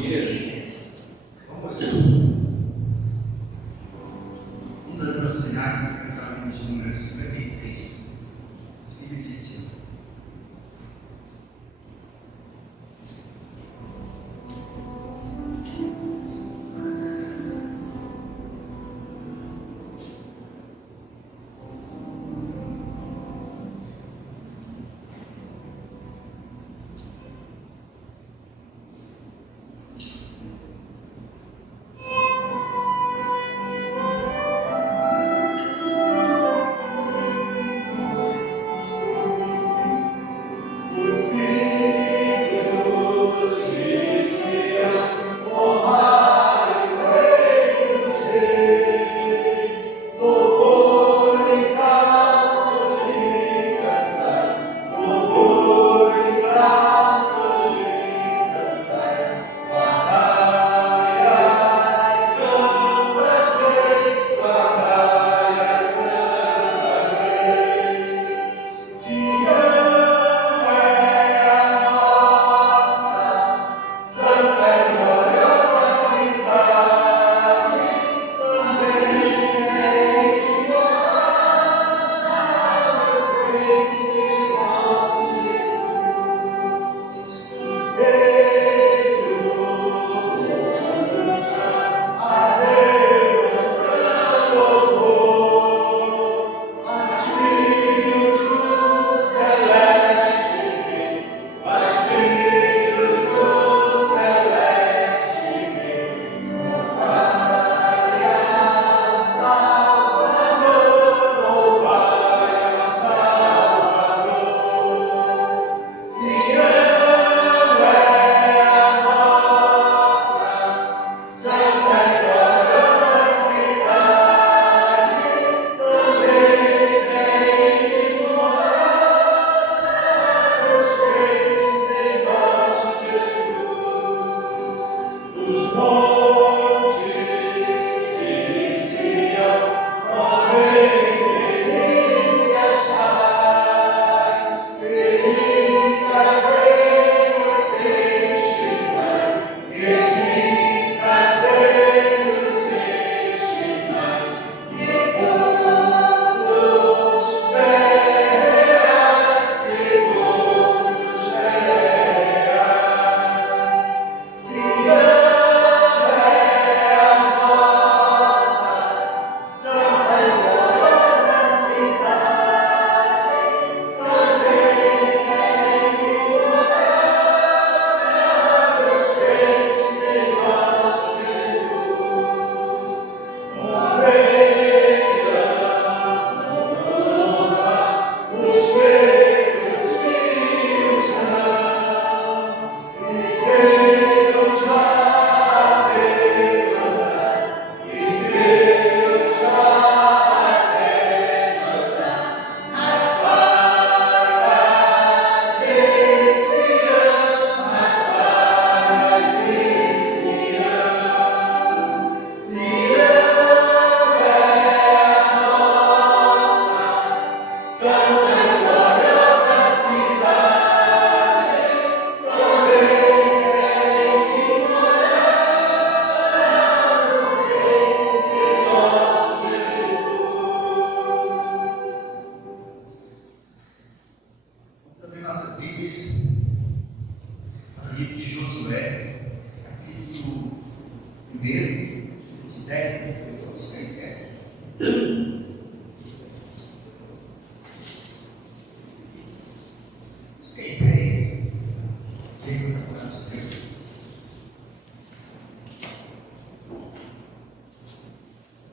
dia. Vamos um dos meus finais, exatamente de número 53. Os filhos de Sião.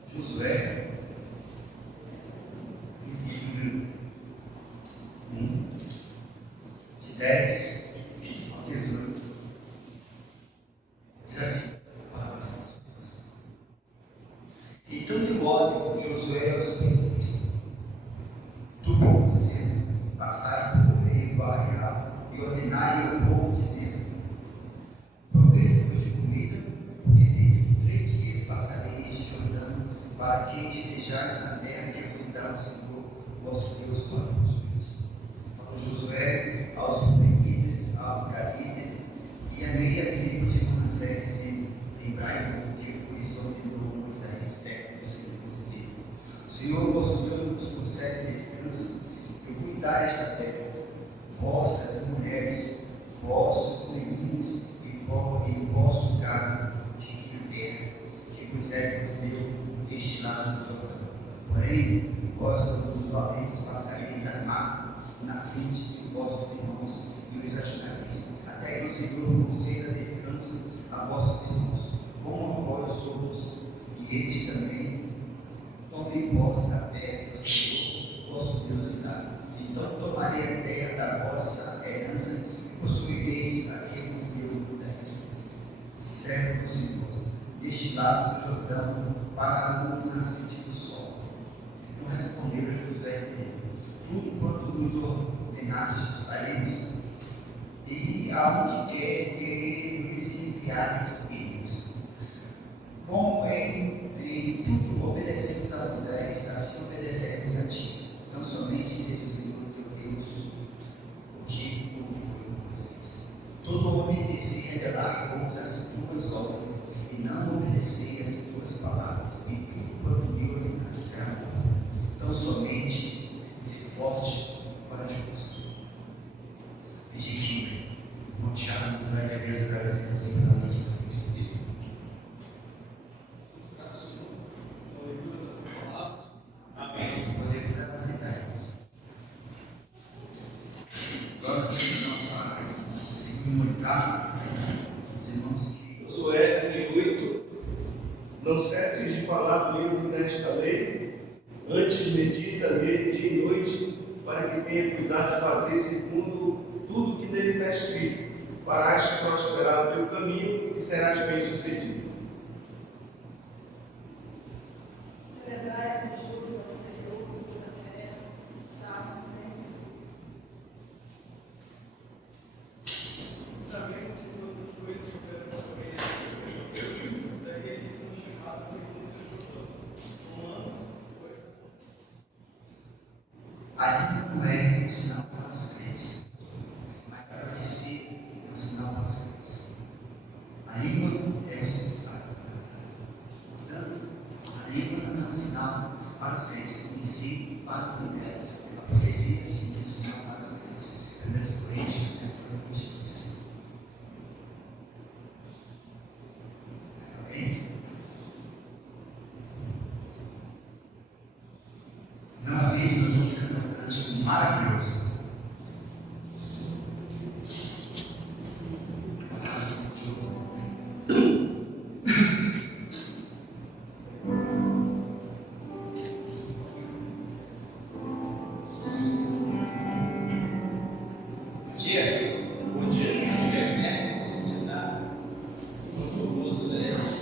Josué, de 10 ao 18. Diz assim, a palavra de Deus. Então deu ordem Josué aos príncipes do povo, dizendo: passai pelo meio do arraial e ordenai ao povo, dizendo: provei-vos de comida, porque dentro de 3 dias passarei este Jordão, para que estejais na terra que vos dá o Senhor, vosso Deus, para possuís. Falou Josué aos Rubenitas, aos Gaditas e a meia tribo de Manassés, e o vosso gado fique na terra, que Moisés vos deu deste lado do Jordão. Porém, vós, todos os valentes, passareis armados na frente de vossos irmãos e os ajudareis, até que o Senhor conceda descanso a vossos irmãos, como a vós outros, e eles também tomem posse da terra que o Senhor, vosso Deus, lhe dá. Então tomarei a terra da vossa herança e possuireis a que vos deu Moisés, servo do Senhor, deste lado do Jordão, para o nascente do sol. Então respondeu Josué, dizendo: tudo quanto nos ordenastes faremos, e aonde quer que nos enviares, iremos. Como em tudo obedecemos a Moisés, assim obedeceremos a ti. Então somente seja o Senhor teu Deus contigo, como foi com Moisés. Todo homem que se rebelar contra as tuas ordens e não obedecer as tuas palavras, em tudo quanto me ordenares será morto. Então somente se forte e corajoso. Edifica. Irmão Tiago, nos dá a igreja do Brasil, assim, para nós aqui no futuro dele. Amém. Podemos apresentar, irmãos. Agora nós temos nossa memorizar, os irmãos que. Josué 8. Não cesses de falar do livro desta lei, antes medita nele dia e noite, para que tenha cuidado de fazer segundo tudo que nele está escrito. Farás prosperar o teu caminho e serás bem-sucedido. Celebrai em júbilo ao Senhor, toda a terra, Salmo 105. Sabemos que todas as coisas cooperam para o bem daqueles que são chamados segundo o seu propósito. Romanos 8. A língua não é um sinal para os crentes, mas a profecia é um sinal para os crentes. A língua é um sinal. Portanto, a língua não é um sinal para os crentes, em si, para os incrédulos. A profecia, sim, é um sinal para os crentes. 1 Coríntios, 22. Amém? Não havia, nós vamos cantar um cântico maravilhoso. Bom dia. Bom dia. Nós queremos pesquisar o famoso 10.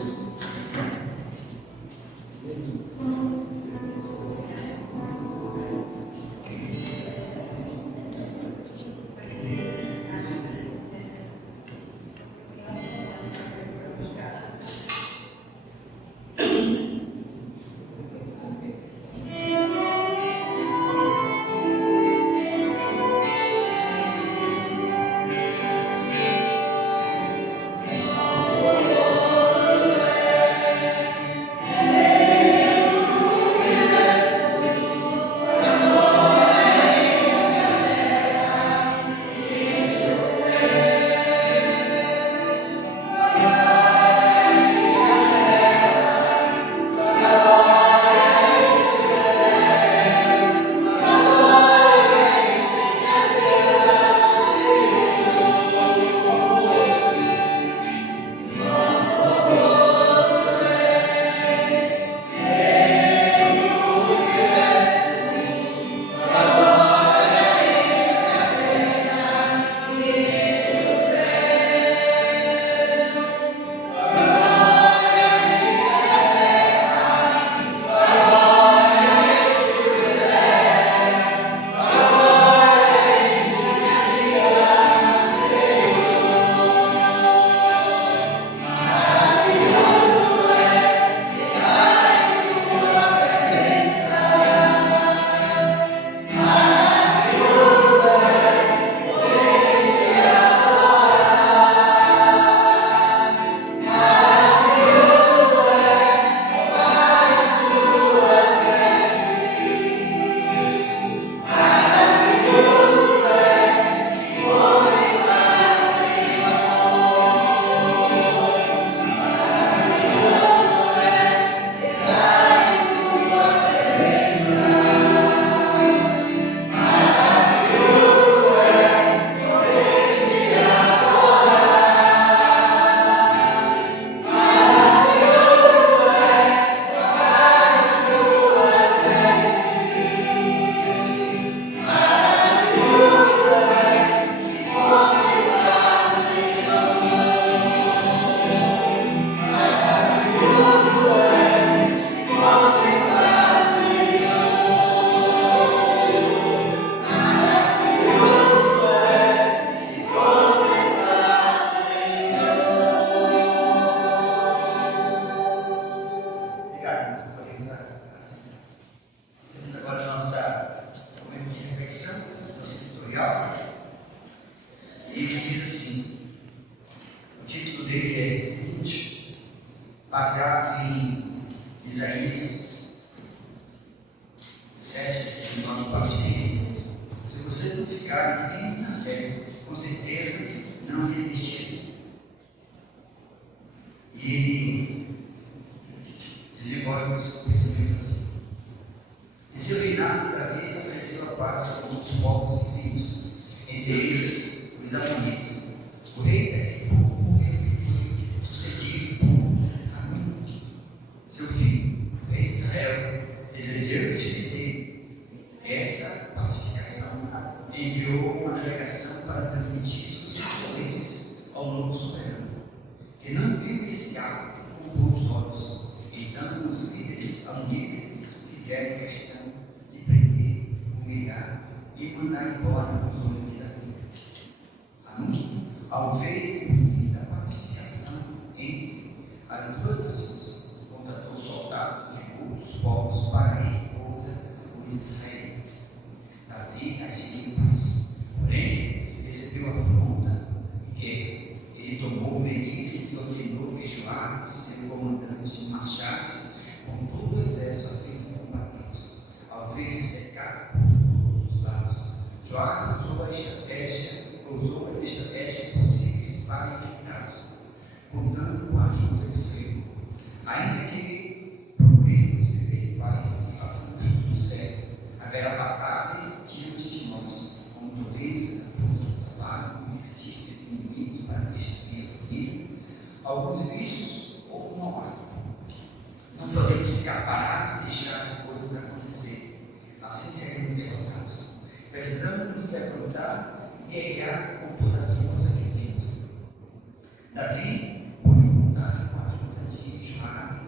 baseado em Isaías 7, versículo 9, parte B. Se vocês não ficarem firmes na fé, com certeza não resistirão. E ele desenvolve o seu pensamento assim. Em seu reinado, Davi estabeleceu a paz com os povos vizinhos, entre eles os amonitas. O rei daquele povo morreu e foi sucedido por Amon, seu filho. O rei de Israel desejou estender essa pacificação, enviou uma delegação para transmitir suas condolências ao novo soberano, que não viu esse ato com bons olhos. Então os líderes amonitas fizeram questão de prender, humilhar e mandar embora os homens de Davi. Amon, ao ver o fim da pacificação entre as duas nações, contratou soldados de outros povos para ir contra os israelitas. Davi agiu em paz, porém recebeu afronta e que ele tomou medidas e ordenou que Joabe, seu comandante, marchasse com todo o exército a fim de combatê-los. Ao ver-se cercado por todos os lados, Joabe usou as estratégias possíveis para enfrentá-los, contando com a ajuda de seu irmão. Ainda que procuremos viver em paz e façamos tudo certo, haverá batalhas diante de nós, como doenças, a falta do trabalho, injustiças e inimigos para destruir a família, alguns vícios ou mau hábito. Não podemos ficar parados e deixar as coisas acontecerem. Assim seremos derrotados. Precisamos nos levantar e guerrear com toda a força que temos. Davi pôde contar com a ajuda de Joabe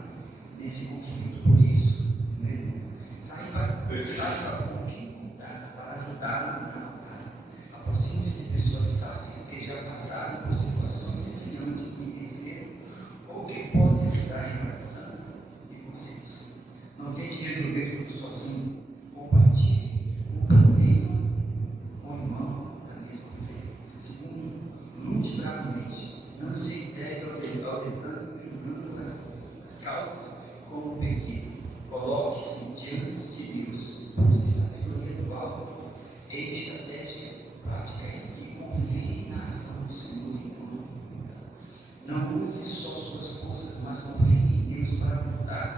nesse conflito. Por isso, meu irmão, saiba com quem contar para ajudá-lo na batalha. Aproxime-se de pessoas sábias que já passaram por situações semelhantes e venceram, ou que podem ajudar em oração e conselhos. Não tente resolver tudo sozinho. Compartilhe o caminho com o irmão da mesma fé. Segundo, lute bravamente. Não se entregue ao desânimo, julgando as causas como pedido. Coloque-se diante de Deus. Busque sabedoria do alto e estratégias práticas e confie na ação do Senhor enquanto luta. Não use só suas forças, mas confie em Deus para lutar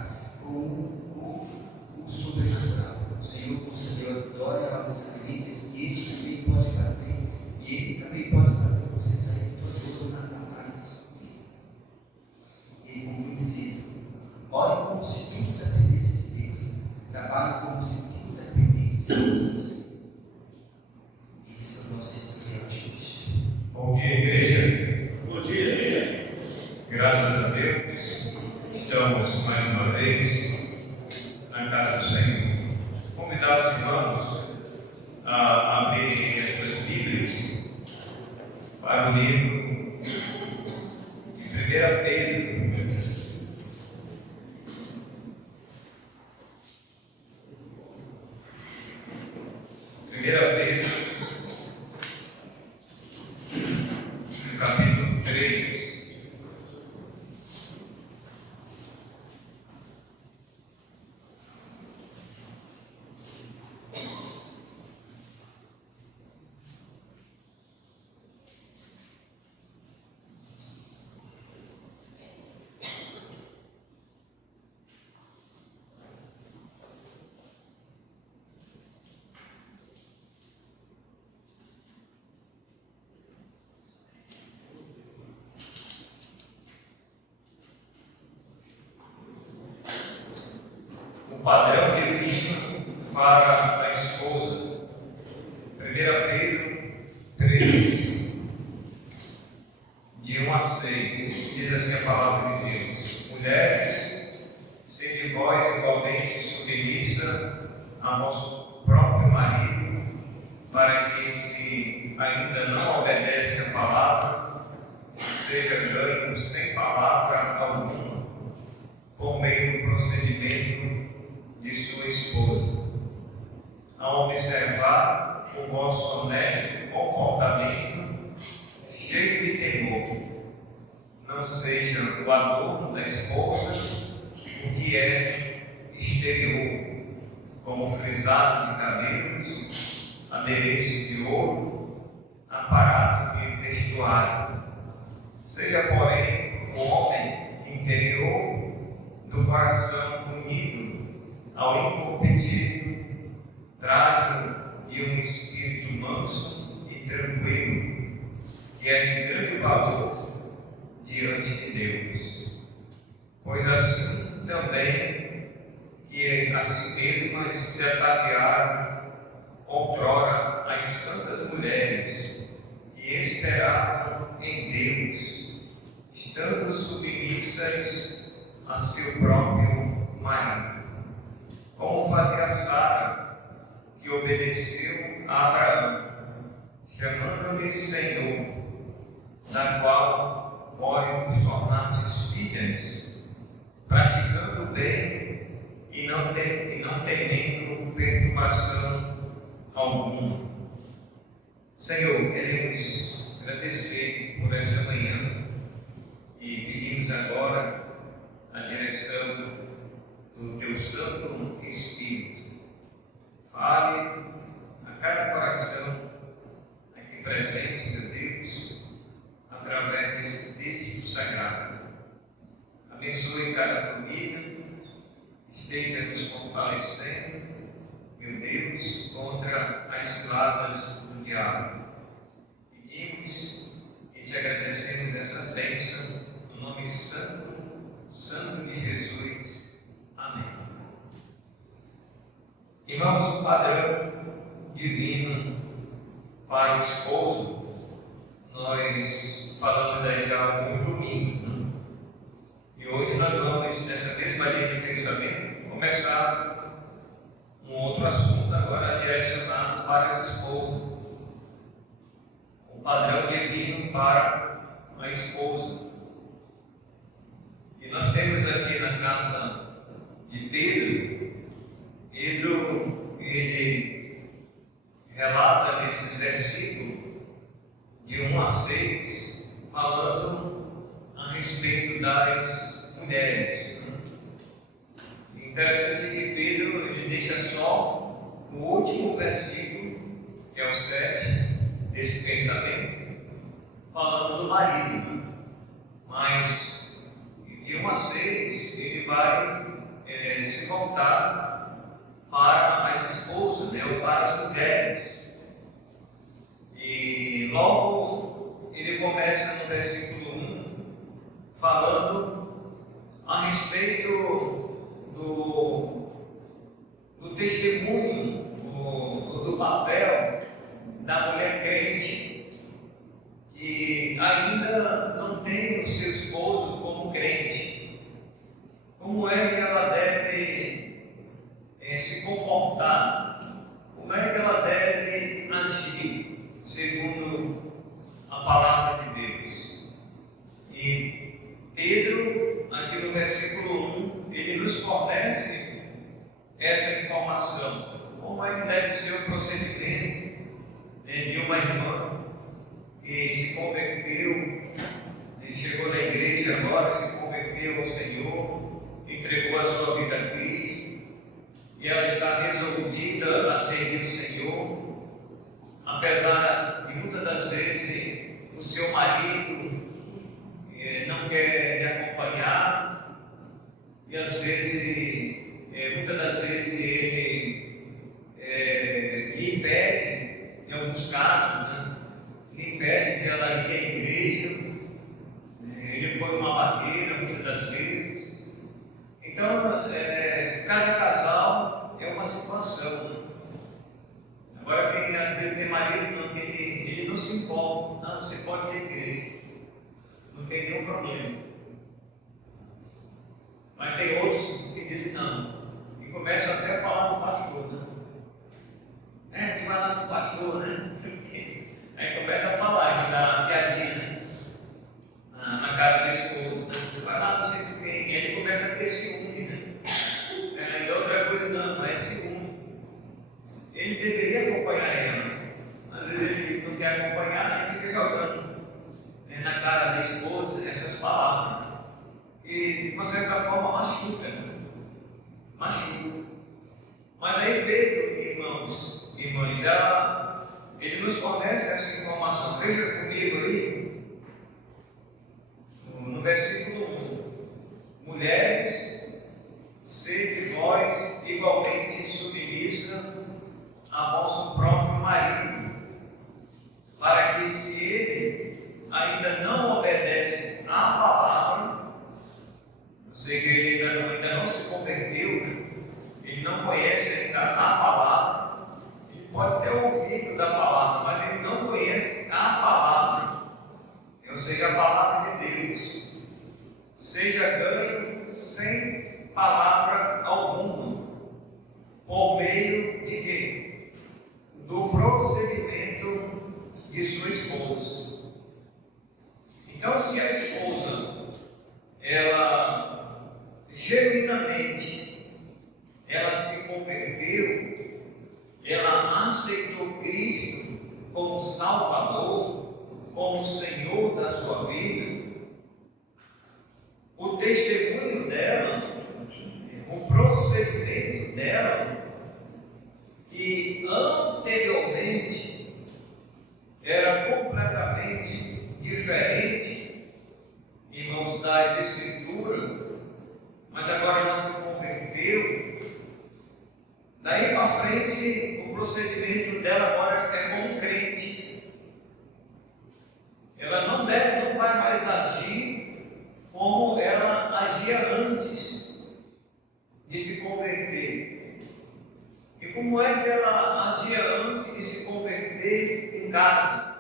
com o sobrenatural. O Senhor concedeu a vitória aos israelitas e Ele também pode fazer você sair vitorioso na batalha de sua vida. Ele conclui dizendo: ore como se tudo dependesse de Deus, trabalhe como se tudo dependesse de Deus. Esse é o nosso estudo de hoje. Bom dia, igreja. Bom dia. Graças a Deus, estamos mais uma vez na casa do Senhor. Convidar os irmãos a abrirem as suas Bíblias para o livro de 1 Pedro. 1 Pedro, no capítulo 3. O padrão de Cristo para a esposa. 1 Pedro 3, de 1 a 6, diz assim a palavra de Deus: mulheres, sede vós igualmente submissa a vosso próprio marido, para que, se ainda não obedece a palavra, seja ganho sem palavra alguma, por meio do procedimento de sua esposa, a observar o vosso honesto comportamento, cheio de temor, não seja o adorno da esposa, o que é exterior, como frisado de cabelos, adereço de ouro, aparato de vestuário. Seja, porém, o homem interior do coração unido ao incorruptível, trajo de um espírito manso e tranquilo, que é de grande valor diante de Deus. Pois assim também que a si mesmas se ataviaram outrora as santas mulheres que esperavam em Deus, estando submissas a seu próprio marido, como fazia Sara, que obedeceu a Abraão, chamando-lhe Senhor, da qual vós vos tornastes filhas, praticando o bem e não temendo perturbação alguma. Senhor, queremos agradecer por esta manhã e pedimos agora a direção do Teu Santo Espírito. Fale a cada coração aqui presente, meu Deus, através desse texto sagrado. Abençoe cada família, esteja nos fortalecendo, meu Deus, contra as ciladas do diabo. Pedimos e te agradecemos essa bênção, no nome santo de Jesus. Amém. Irmãos, o padrão divino para o esposo, nós falamos aí já há alguns domingos, né? E hoje nós vamos, nessa mesma linha de pensamento, começar um outro assunto agora direcionado para as esposas. O padrão divino para a esposa. E nós temos aqui na carta de Pedro, ele relata nesses versículos de 1 a 6, falando a respeito das mulheres. Interessante que Pedro ele deixa só o último versículo, que é o 7, desse pensamento, falando do marido. Mas de 1 a 6 ele vai se voltar para as esposas, ou para as mulheres. E logo ele começa no versículo 1, falando a respeito do testemunho, do papel da mulher crente, que ainda não tem o seu esposo como crente. Como é que ela deve se comportar? Como é que ela deve agir segundo a palavra de Deus? E Pedro, aqui no versículo 1, ele nos fornece essa informação. Como é que deve ser o procedimento de uma irmã que se converteu, chegou na igreja agora, se converteu ao Senhor, entregou a sua vida a Cristo, e ela está resolvida a servir o Senhor, apesar de muitas das vezes o seu marido não quer lhe acompanhar, e às vezes, muitas das vezes ele lhe impede, em alguns casos, né? Lhe impede que ela ir à igreja, ele põe uma barreira muitas das vezes. Então, cada casal é uma situação. Agora, às vezes tem marido não, que ele não se importa. Não, você pode ir à igreja, não tem nenhum problema. Mas tem outros que dizem não, e começam até a falar com o pastor, né? Tu vai lá com o pastor, né? Não sei o quê. Aí começa a falar, e dá uma piadinha, né? Na cara do esposo, né? Tu vai lá, não sei o quê. E ele começa a ter ciúme, né? E outra coisa, não é ciúme. Ele deveria acompanhar ela. Às vezes ele não quer acompanhar, ele fica jogando na cara da esposa essas palavras. e de uma certa forma machuca. Mas aí Pedro, irmãos e irmãs, ele nos fornece essa informação. Veja comigo aí, no versículo 1: mulheres, sede vós igualmente submissa a vosso próprio marido, para que, se ele ainda não obedece à palavra, eu sei que ele ainda não se converteu, ele não conhece ainda a palavra, ele pode ter ouvido da palavra, mas ele não conhece a palavra, ou seja, a palavra de Deus, seja ganho sem palavra alguma, por meio de quê? Do procedimento de sua esposa. Então, se a esposa, ela genuinamente, ela se converteu, ela aceitou Cristo como Salvador, como Senhor da sua vida, o testemunho dela, o procedimento dela, que anteriormente era completamente diferente, irmãos, das Escrituras, mas agora ela se converteu. Daí para frente, o procedimento dela agora é como crente. Ela não vai mais agir como ela agia antes de se converter. E como é que ela agia antes de se converter em casa?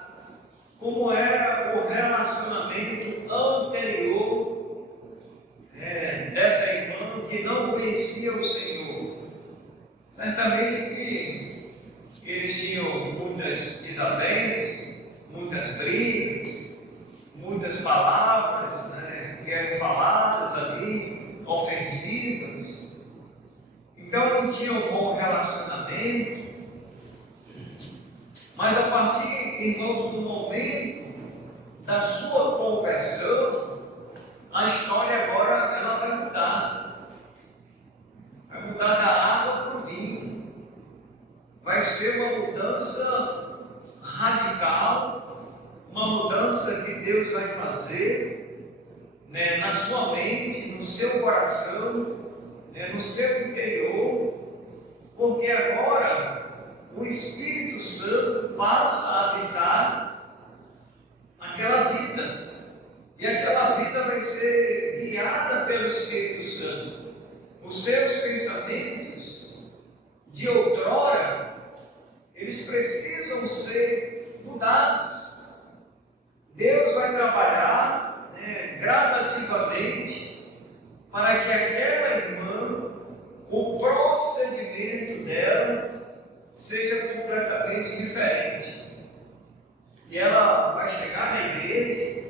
Como era o relacionamento anterior dessa irmã que não conhecia o Senhor? Certamente que eles tinham muitas desavenças, muitas brigas, muitas palavras que eram faladas ali, ofensivas. Então não tinha um bom relacionamento. Mas a partir, irmãos, do momento da sua conversão, a história agora ela vai mudar. Vai mudar da água para o vinho. Vai ser uma mudança radical, uma mudança que Deus vai fazer na sua mente, no seu coração, no seu interior, porque agora o Espírito Santo passa a habitar aquela vida, e aquela vida vai ser guiada pelo Espírito Santo. Os seus pensamentos de outrora, eles precisam ser mudados. Deus vai trabalhar gradativamente para que aquela irmã, o procedimento dela seja completamente diferente. E ela vai chegar na igreja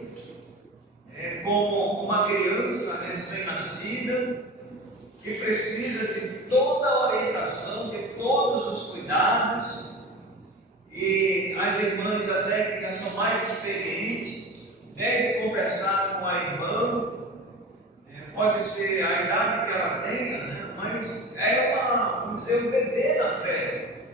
como uma criança recém-nascida, que precisa de toda a orientação, de todos os cuidados, e as irmãs, até que já são mais experientes, devem conversar com a irmã. Pode ser a idade que ela tenha, mas ela, vamos dizer, um bebê na fé.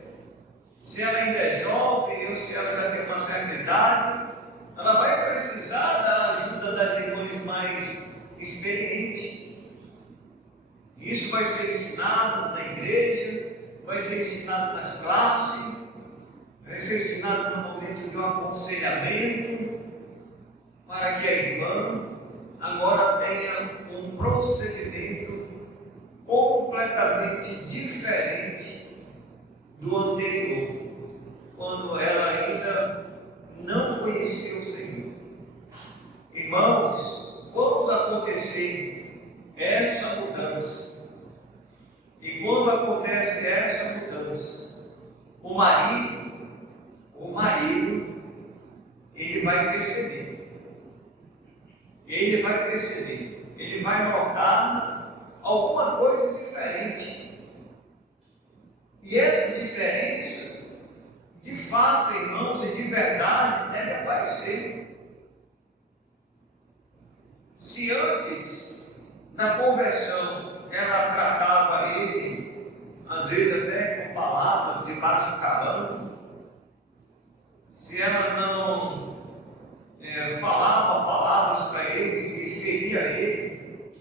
Se ela ainda é jovem ou se ela já tem uma certa idade, ela vai precisar da ajuda das irmãs mais experientes. Isso vai ser ensinado na igreja, vai ser ensinado nas classes, vai ser ensinado no momento de um aconselhamento, para que a irmã agora tenha um procedimento completamente diferente do anterior, quando ela ainda não conhecia o Senhor. Irmãos, quando acontecer essa mudança, e quando acontece essa mudança, o marido, ele vai perceber, ele vai notar alguma coisa diferente. E essa diferença, de fato, irmãos, e de verdade, deve aparecer. Se antes Na conversão, ela tratava ele, às vezes até com palavras de baixo calão. Se ela não falava palavras para ele que feria ele,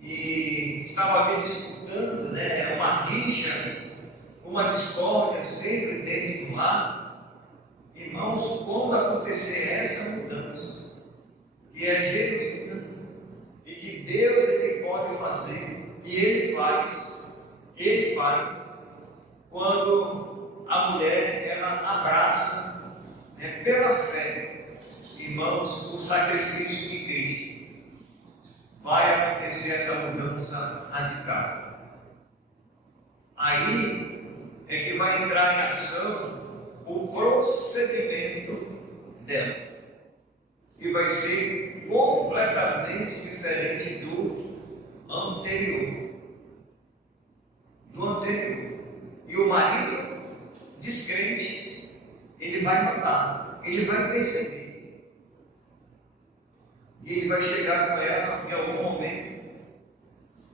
e estava ali disputando, né, uma rixa, uma discórdia sempre dentro do lar, irmãos, quando acontecer essa mudança, que é genuína, e que Deus é que pode fazer, e Ele faz, quando a mulher ela abraça, né, pela fé, irmãos, o sacrifício de Cristo, vai acontecer essa mudança radical. Aí é que vai entrar em ação o procedimento dela, que vai ser completamente diferente do anterior. E o marido descrente, ele vai notar, ele vai perceber. E ele vai chegar com ela em algum momento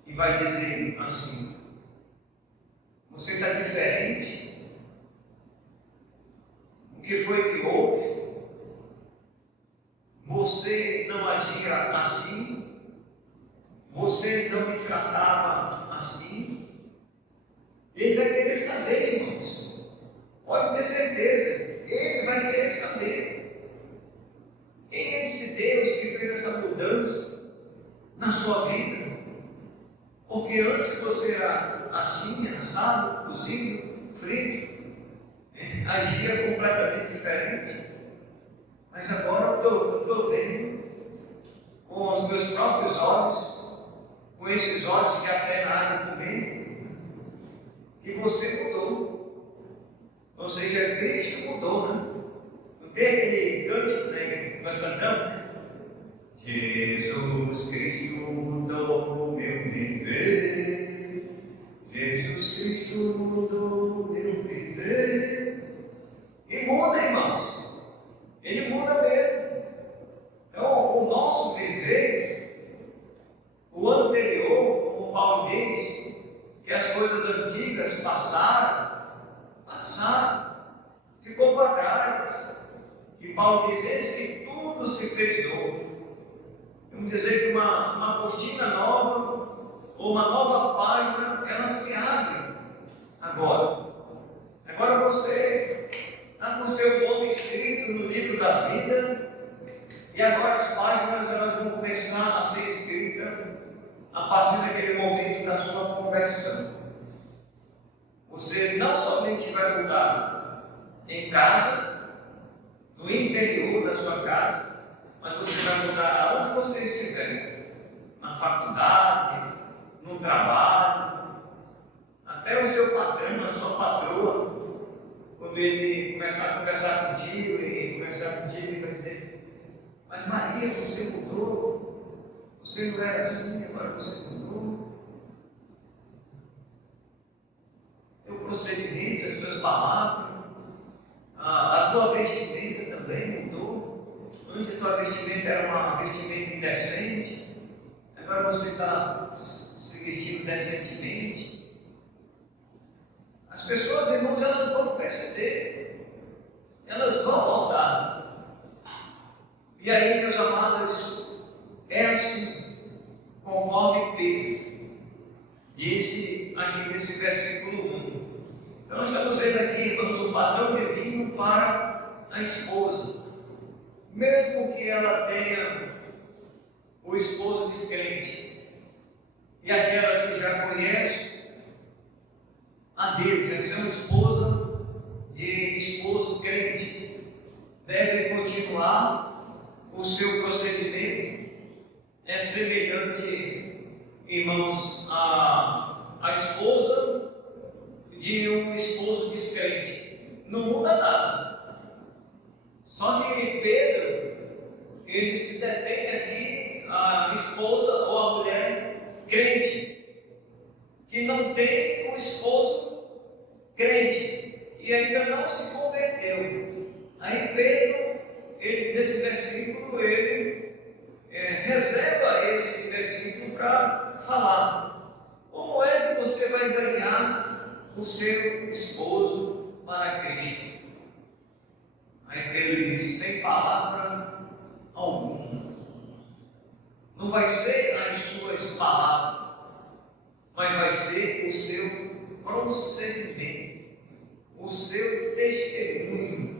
e vai dizer assim: você está diferente? O que foi que houve? Você não agia assim? Você não me tratava assim? Ele vai querer saber, irmãos. Pode ter certeza. Ele vai querer saber. Quem é esse Deus que fez essa mudança na sua vida? Porque antes você era assim, assado, cozido, frito, agia completamente diferente. Mas agora eu estou vendo com os meus próprios olhos, com esses olhos que a terra há de comer, que você mudou. Ou seja, Cristo mudou, né? Não tem aquele cântico, né, que nós cantamos, né? Jesus Cristo mudou meu viver. Jesus Cristo mudou meu viver. E muda, irmãos. Ele muda mesmo. Então, o nosso viver, o anterior, como Paulo diz, que as coisas antigas passaram, ficou para trás. E Paulo diz: eis que tudo se fez novo. Vamos dizer que uma cortina nova, ou uma nova página, ela se abre agora. Agora você está com o seu nome escrito no livro da vida, e agora as páginas elas vão começar a ser escritas a partir daquele momento da sua conversão. Você não somente vai mudar em casa, no interior da sua casa, mas você vai mudar onde você estiver, na faculdade, no trabalho, até o seu patrão, a sua patroa, quando ele começar a conversar contigo, ele vai dizer: mas Maria, você mudou, você não era assim, agora você mudou. O procedimento, as tuas palavras, a tua vestimenta também mudou. Antes a tua vestimenta era uma vestimenta indecente, agora você está se vestindo decentemente. As pessoas, irmãos, elas vão perceber, elas vão notar. E aí, meus amados, é assim, conforme Pedro disse aqui nesse versículo 1. Então nós estamos vendo aqui, irmãos, o padrão divino para a esposa. Mesmo que ela tenha o esposo descrente, e aquelas que já conhecem a Deus, já são esposa de esposo crente, devem continuar o seu procedimento. É semelhante, irmãos, a esposa de um esposo descrente. Não muda nada. Só que Pedro, ele se detém aqui a esposa ou a mulher crente, que não tem um esposo crente e ainda não se converteu. Aí Pedro, nesse versículo, ele reserva esse versículo para o seu esposo para Cristo. Aí Pedro diz: sem palavra alguma. Não vai ser as suas palavras, mas vai ser o seu procedimento, o seu testemunho.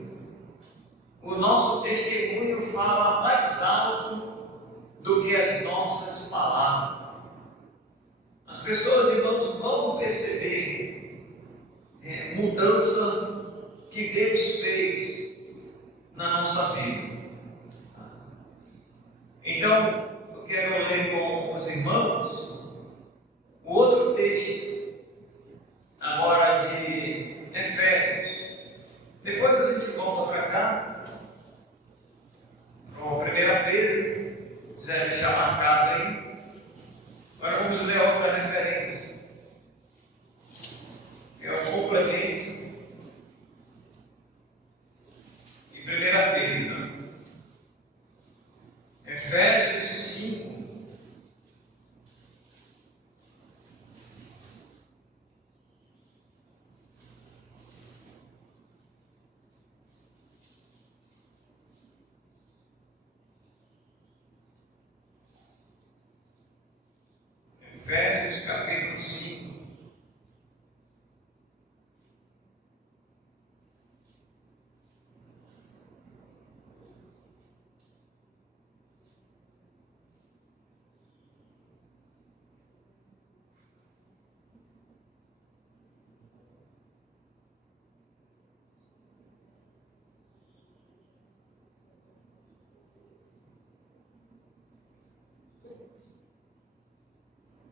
O nosso testemunho fala mais alto do que as nossas palavras. As pessoas, irmãos, vão perceber mudança que Deus fez na nossa vida. Então, eu quero ler com os irmãos o outro texto, agora de Efésios. Depois a gente volta para cá, para o 1 Pedro, se quiser deixar marcado aí. Agora vamos ler outra referência, que é o complemento de 1 Pedro, né? Efésios 5. Efésios capítulo 5.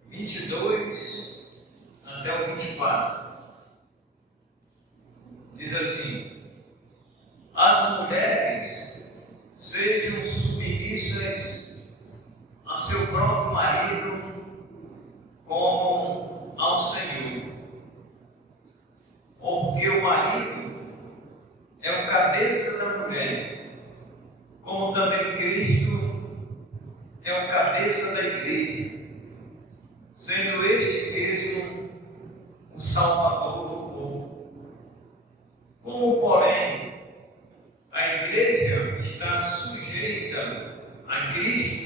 Vinte e dois até o 24. Diz assim: as mulheres sejam submissas a seu próprio marido como ao Senhor, porque o marido é o cabeça da mulher, como também Cristo é o cabeça da igreja, sendo este mesmo o Salvador do povo. Como, porém, a igreja está sujeita a Cristo,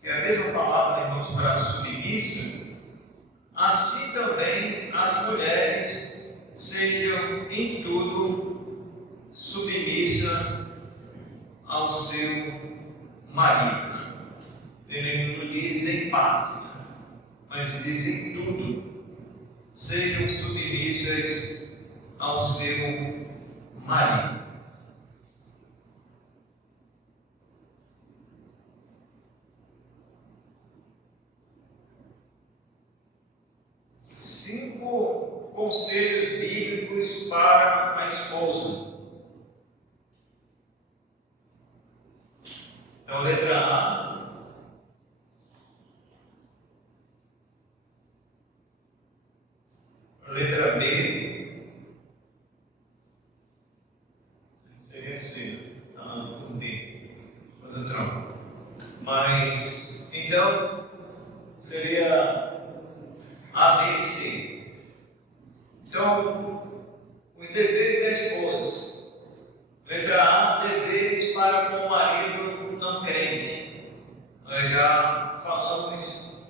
que é a mesma palavra, irmãos, para submissa, assim também as mulheres sejam em tudo submissas ao seu marido. Ele não diz em parte, mas diz em tudo: sejam submissas ao seu marido. Cinco conselhos bíblicos para a esposa. Então, letra A. Letra B. Seria C. Um D. Quando eu troco. Mas, então, seria A, B e C. Então, os deveres da esposa. Letra A, deveres para com o marido não crente. Nós já falamos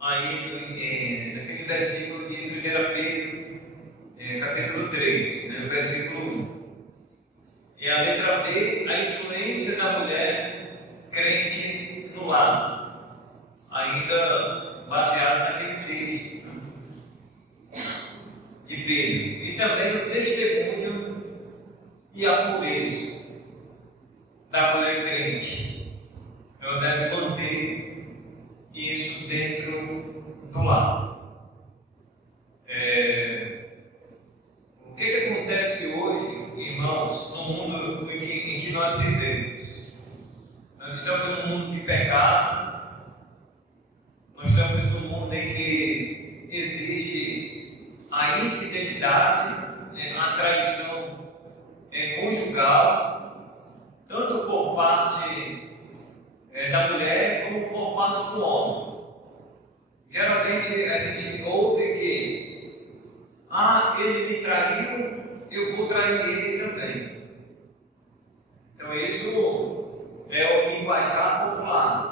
aí naquele versículo de 1 Pedro, capítulo 3, no versículo 1. E a letra B, a influência da mulher crente no lar, ainda baseado naquele texto de Pedro. E também o testemunho e a pureza da mulher crente. Ela deve manter isso dentro do lar. O que acontece hoje, irmãos, no mundo em que nós vivemos? Nós estamos num mundo de pecado, nós estamos num mundo em que existe a infidelidade, a traição conjugal, tanto por parte da mulher como por parte do homem. Geralmente a gente ouve que Ah, ele me traiu, eu vou trair ele também. Então isso é o linguajar popular.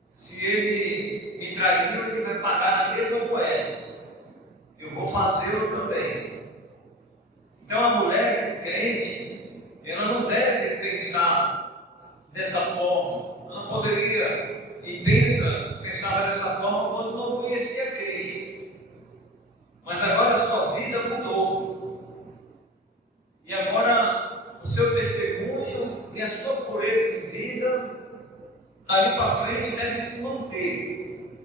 Se ele me traiu, ele vai pagar a mesma moeda. Eu vou fazê-lo também. Então a mulher crente, ela não deve pensar dessa forma. Ela poderia e pensava dessa forma quando não conhecia Cristo. Mas agora a sua vida mudou. E agora o seu testemunho e a sua pureza de vida ali para frente deve se manter.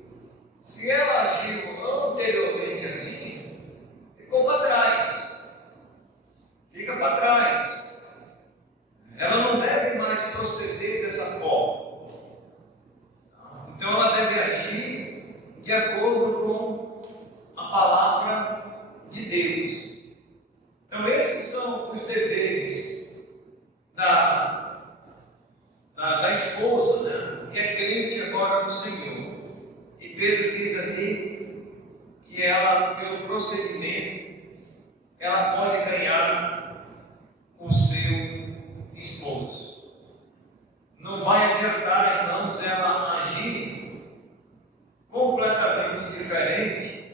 Se ela agiu anteriormente assim, ficou para trás. Fica para trás. Ela não deve mais proceder dessa forma. Então ela deve agir de acordo com a palavra de Deus. Então esses são os deveres da esposa, né, que é crente agora no Senhor. E Pedro diz aqui que ela, pelo procedimento, ela pode ganhar o seu esposo. Não vai adiantar, irmãos, ela agir completamente diferente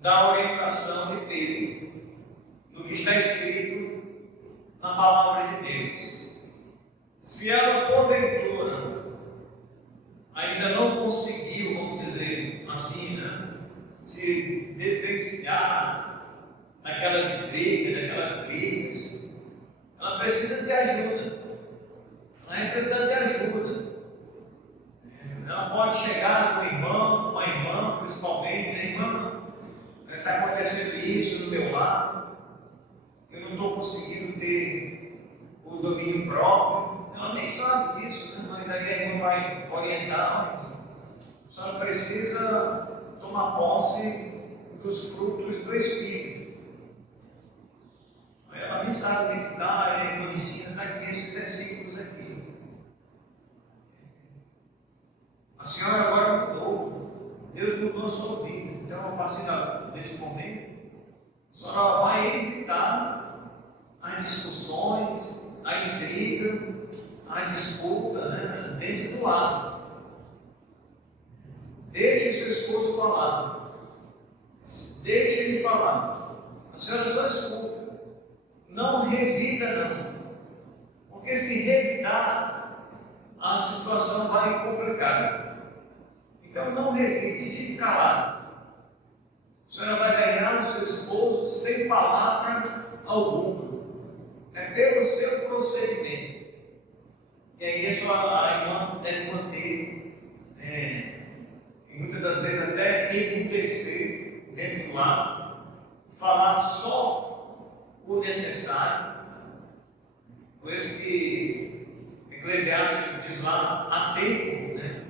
da orientação de Pedro, do que está escrito na palavra de Deus. Se ela, porventura, ainda não conseguiu, vamos dizer assim, né, se desvencilhar daquelas brigas, ela precisa de ajuda. Ela precisa de ajuda. Ela pode chegar com o irmão, com a irmã, principalmente, dizer: irmã, está acontecendo isso no meu lar, eu não estou conseguindo ter o domínio próprio. Ela nem sabe disso, né? Mas aí a irmã vai orientar. A senhora precisa tomar posse dos frutos do Espírito. Ela nem sabe onde está, a irmã ensina aqui esses versículos aqui. A senhora agora mudou, Deus mudou a sua vida. Então, a partir desse momento, a senhora vai evitar as discussões, a intriga, a disputa, né, dentro do lar. Deixe o seu esposo falar. Deixe ele falar. A senhora só escuta. Não revida, não. Porque se revidar, a situação vai complicar. Então não revide, fique calado. A senhora vai ganhar o seu esposo sem palavra alguma. É pelo seu procedimento. E aí a irmã deve manter, e muitas das vezes até embudecer dentro do lar, falar só o necessário. Por isso que Eclesiastes diz lá: há tempo, né,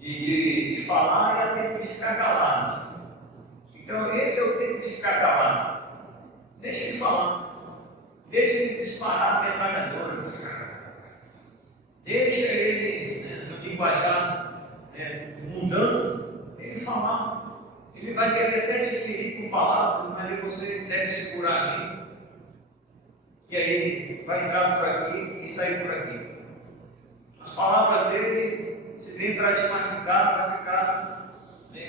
de falar e há tempo de ficar calado. Então esse é o tempo de ficar calado. Deixa ele falar. Deixa ele disparar a metralhadora. Deixa ele, né, no linguajar mundano, ele falar. Ele vai querer até te ferir com palavras, mas aí você deve segurar ali. E aí vai entrar por aqui e sair por aqui. As palavras dele, se vem para te machucar, vai ficar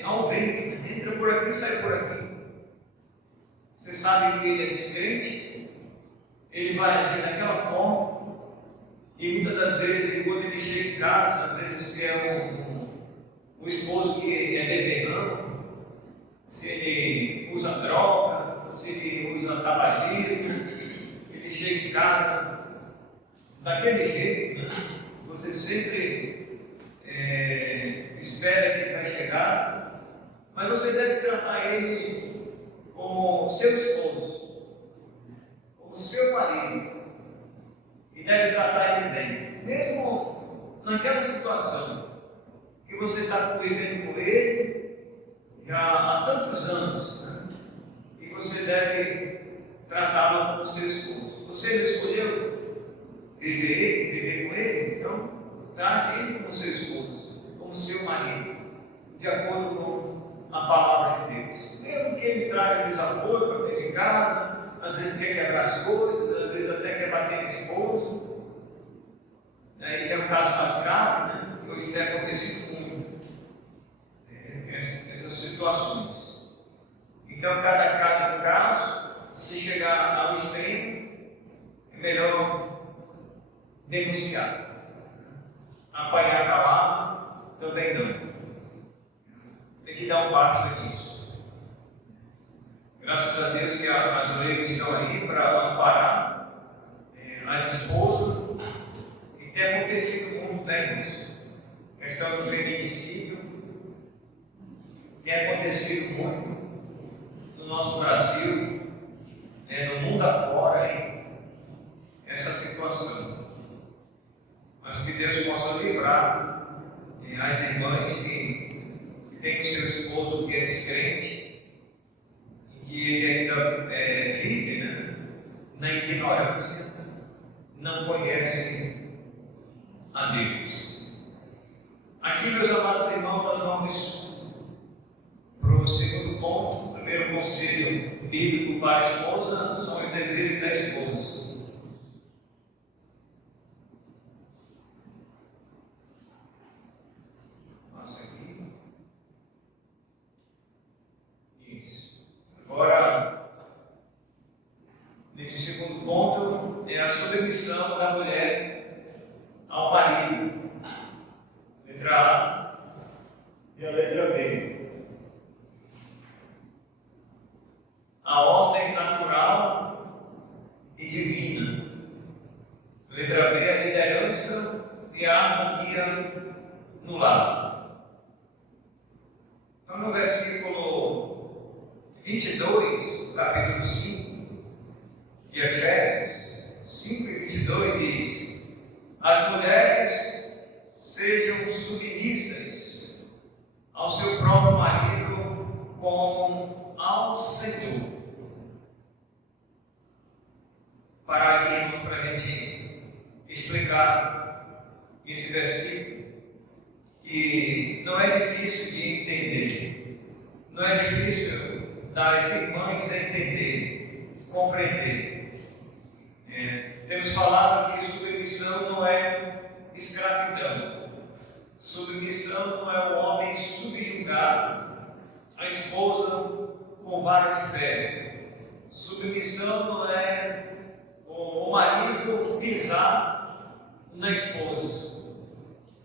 ao vento. Entra por aqui e sai por aqui. Você sabe que ele é descrente, ele vai agir daquela forma. E muitas das vezes, quando ele chega em casa, às vezes se é um esposo que é beberrão, se ele usa droga, se ele usa tabagismo, ele chega em casa daquele jeito, né? Você sempre espera que ele vai chegar, mas você deve tratar ele como seu esposo, como seu marido, e deve tratar ele bem, mesmo naquela situação que você está convivendo com ele já há tantos anos, né? E você deve tratá-lo como seu esposo. Você não escolheu viver com ele, então trate ele como seu esposo, como seu marido, de acordo com a palavra de Deus. Mesmo que ele traga desaforo para dentro de casa, às vezes quer quebrar as coisas, às vezes até quer bater na esposa. Aí já é um caso mais grave, né? Que hoje tem acontecido muito, essas situações. Então, cada caso é um caso. Se chegar ao extremo, é melhor denunciar. Apanhar calado também não. Tem que dar um basta nisso. Graças a Deus que as leis estão aí para amparar as esposas. E tem acontecido muito, né, isso? A questão do feminicídio tem acontecido muito no nosso Brasil, no mundo afora, essa situação. Mas que Deus possa livrar as irmãs que têm o seu esposo que é descrente e que ele ainda vive, né, na ignorância, não conhece a Deus. Aqui, meus amados irmãos, nós vamos para o segundo ponto. O primeiro conselho bíblico para a esposa são os deveres da esposa. Passa aqui. Isso. Agora, nesse segundo ponto, é a submissão da mulher ao marido. Letra A e a letra B. A ordem natural e divina. Letra B, a liderança e a harmonia no lar. Então, no versículo 22, do capítulo 5 de Efésios, 5 e 22 diz: as mulheres sejam submissas ao seu próprio marido como ao Senhor. Parar aqui, irmãos, para a gente explicar esse versículo, que não é difícil de entender, não é difícil das irmãs entender, compreender. Temos falado que submissão não é escravidão, submissão não é o homem subjugar a esposa com vara de ferro, submissão não é o marido pisar na esposa,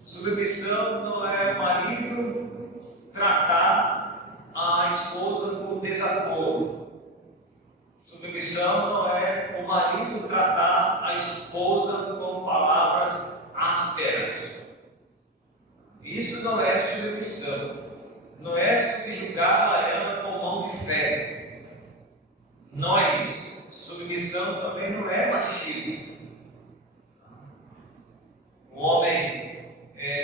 submissão não é o marido tratar a esposa com desaforo, submissão não é o marido tratar a esposa com palavras ásperas. Isso não é submissão, não é subjugar a ela com mão de ferro, não é isso. Submissão também não é machismo. O homem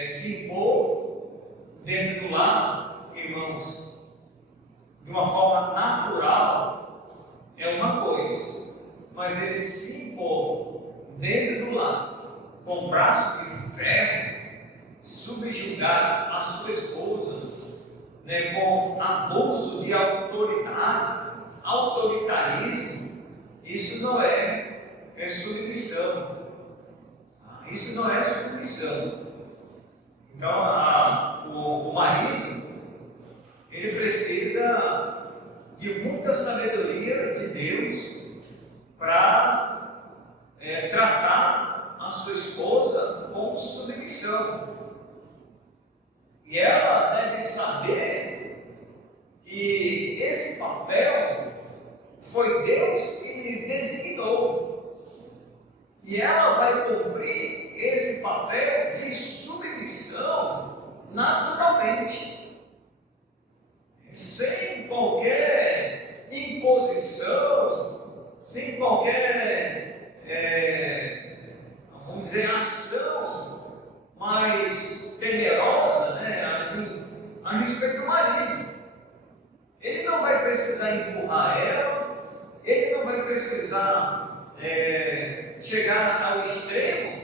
se impor dentro do lar, irmãos, de uma forma natural é uma coisa, mas ele se impor dentro do lar com braço de ferro, subjugar a sua esposa, com abuso de autoridade, autoritarismo, isso não é submissão. Isso não é submissão. Então, o marido, ele precisa de muita sabedoria de Deus para tratar a sua esposa com submissão. E ela deve saber que esse papel foi Deus que designou. E ela vai cumprir esse papel de submissão naturalmente, sem qualquer imposição, sem qualquer, vamos dizer, ação mais temerosa, assim, a respeito do marido. Ele não vai precisar empurrar ela, ele não vai precisar chegar ao extremo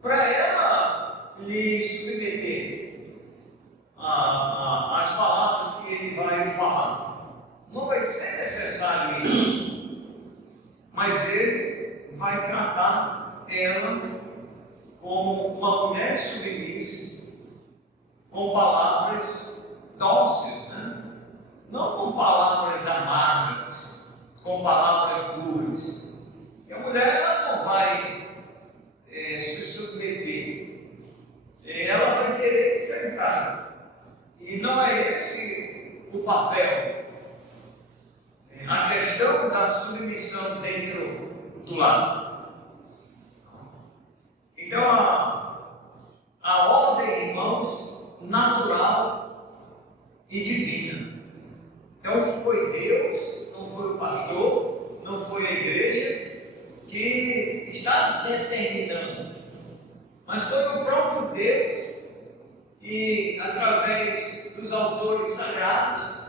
para ela lhe submeter às palavras que ele vai falar. Não com palavras dóceis, né? Não com palavras amargas, com palavras duras. E a mulher ela não vai se submeter, ela vai querer enfrentar. E não é esse o papel. A questão da submissão dentro do lar. Então, a ordem, irmãos, natural e divina. Então, foi Deus, não foi o pastor, não foi a igreja que está determinando, mas foi o próprio Deus que, através dos autores sagrados,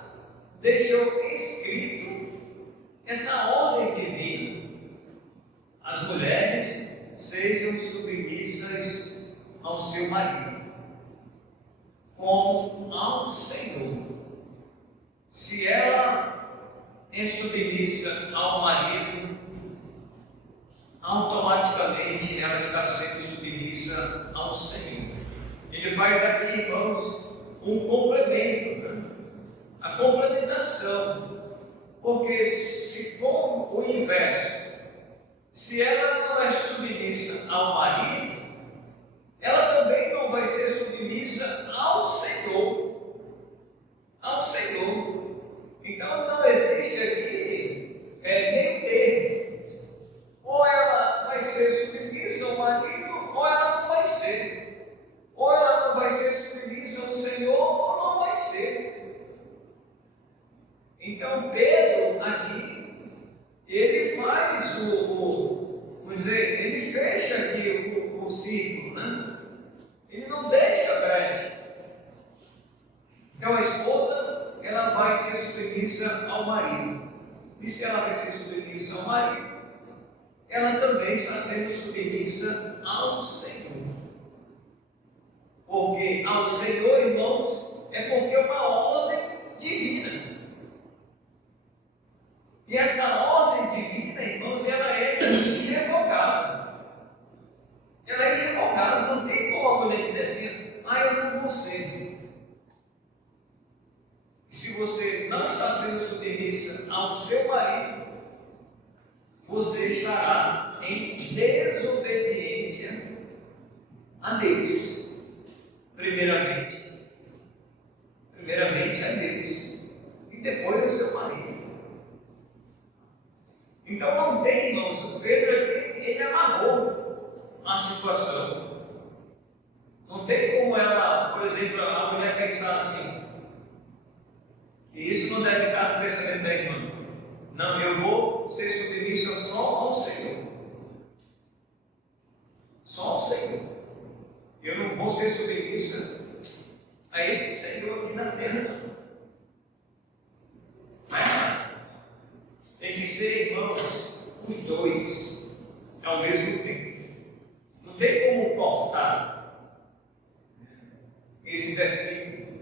deixou escrito essa ordem divina. As mulheres sejam submissas ao seu marido, como ao Senhor. Se ela é submissa ao marido, automaticamente ela está sendo submissa ao Senhor. Ele faz aqui, irmãos, um complemento, né? A complementação. Porque se for o inverso, se ela não é submissa ao marido, ela também não vai ser submissa ao Senhor. Ao Senhor. Então não existe aqui meio termo. Ou ela vai ser submissa ao marido, ou ela não vai ser. Ou ela não vai ser submissa ao Senhor, ou não vai ser. Então Pedro aqui, ele faz vamos dizer, ele fecha aqui o círculo, né? Ele não deixa brecha. Então a esposa, ela vai ser submissa ao marido. E se ela vai ser submissa ao marido, ela também está sendo submissa ao Senhor. Porque ao Senhor, irmãos, é porque é uma ordem divina. E essa ordem divina, irmãos, ela é irrevogável. Ela é irrevogável. Não tem como a mulher dizer assim, eu não vou ser. E se você não está sendo submissa ao seu marido, você estará em desobediência a Deus. Primeiramente a Deus. E depois ao seu marido. Então não tem, irmãos, o Pedro aqui, ele amarrou a situação. Não tem como ela, por exemplo, a mulher pensar assim, e isso não deve estar no pensamento da irmã. Não, eu vou ser submissa só ao Senhor. Só ao Senhor. Eu não vou ser submissa a esse Senhor aqui na terra, não. Tem que ser, irmãos, os dois ao mesmo tempo. Não tem como cortar esse versículo.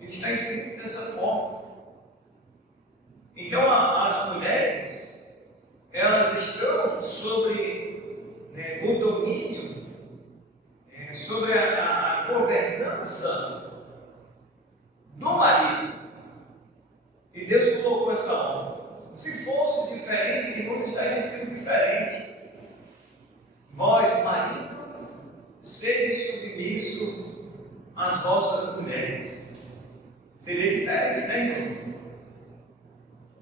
Ele está escrito dessa forma. Então, as mulheres, elas estão sobre o domínio, sobre a governança do marido. E Deus colocou essa ordem. Se fosse diferente, irmãos, estaria sendo diferente. Vós, marido, sede submisso às vossas mulheres. Seria diferente, né, irmãos?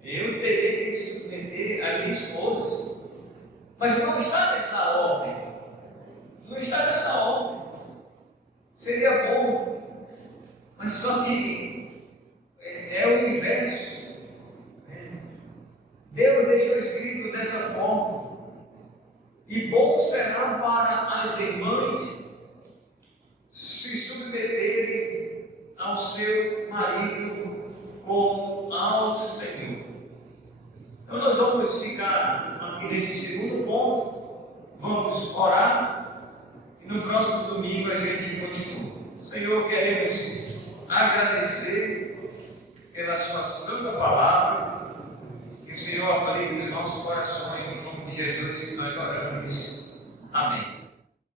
Eu teria que me submeter à minha esposa. Mas não está nessa ordem. Não está nessa ordem. Seria bom. Mas só que é o inverso. Deus deixou escrito dessa forma. E bom será para as irmãs se submeterem ao seu marido como ao Senhor. Então nós vamos ficar aqui nesse segundo ponto. Vamos orar. E no próximo domingo a gente continua. Senhor, queremos agradecer pela sua santa palavra. Que o Senhor aplique nos nossos corações, em nome de Jesus, que nós oramos. Amém.